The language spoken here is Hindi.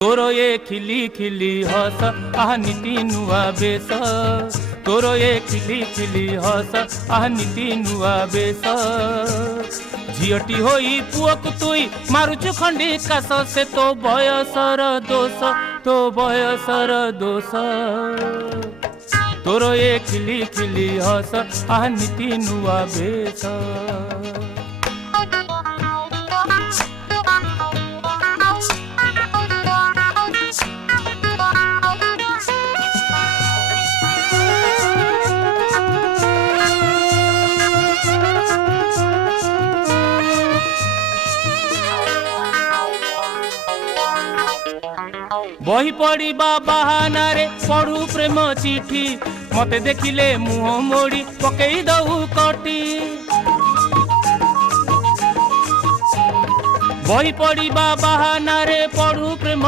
तोर ये खिली खिली हस आह नीति नुआ बेस तोर ये खिली खिली हस आह नीति नुआ बेस झीटी होई पुअक तुई मारुचु खंडी कास से तो बयसर दोष तोर ये खिली खिली हस आह नीति नुआ बेस। बही पढ़ा बहाना रे पढ़ू प्रेम चिठी मते देखिले मुह मोड़ी पकई दऊ कटी बही पढ़ा बहाना रे पढ़ू प्रेम